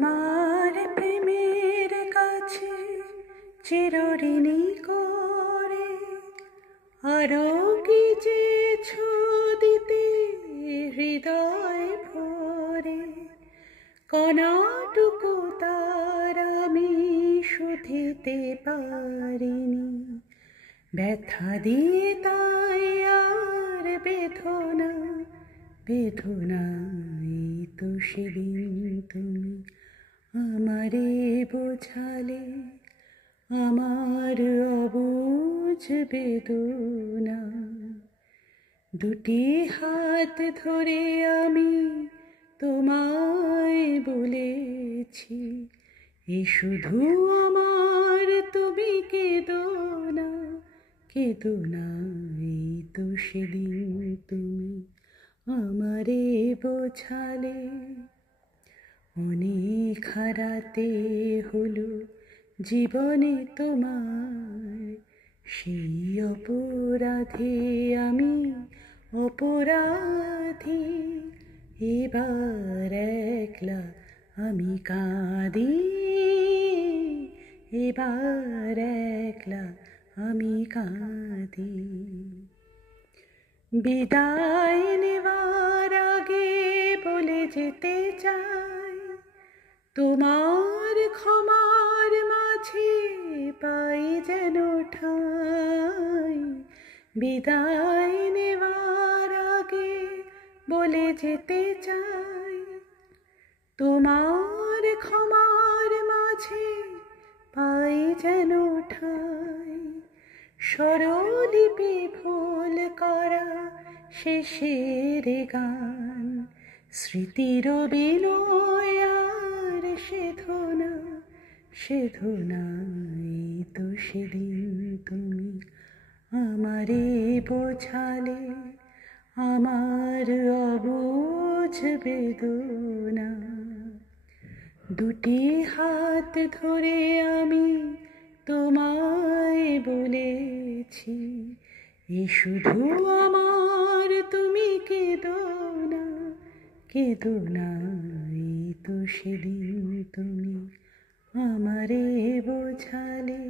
তোমার প্রেমের কাছে চিরঋণী করে আরো কি চেয়েছো দিতে হৃদয় ভরে, কণাটুকু তার আমি শুধিতে পারিনি। ব্যথা দিয়ে তাই আর বেদনা বেদনাই তো সেদিন তুমি আমারে বোঝালে, আমার অবুঝ বেদনা। দুটি হাত ধরে আমি তোমায় বলেছি, এ শুধু আমার, তুমি কেঁদো না কেঁদো না। এই তো সেদিন তুমি আমারে বোঝালে। অনেক হারাতে হলো জীবনে তোমার, সেই অপরাধে আমি অপরাধী। এবার একলা আমি কাঁদি, এবার একলা আমি কাঁদি। বিদায় নেওয়ার আগে বলে যেতে চাই, তোমার ক্ষমার মাঝে পাই যেন ঠাঁই। বিদায় নেওয়ার আগে বলে যেতে চাই, তোমার ক্ষমার মাঝে পাই যেন ঠাঁই। স্বরলিপি ভুল করা শেষের গান, স্মৃতির বিলয় আর সেধনা সেধনা। এই তো সেদিন তুমি আমারে বোঝালে, আমার অবুঝ বেদনা। দুটি হাত ধরে আমি তোমায় বলেছি, এ শুধু আমার, তুমি কেঁদো না কেঁদো না। এই তো সেদিন তুমি আমারে বোঝালে।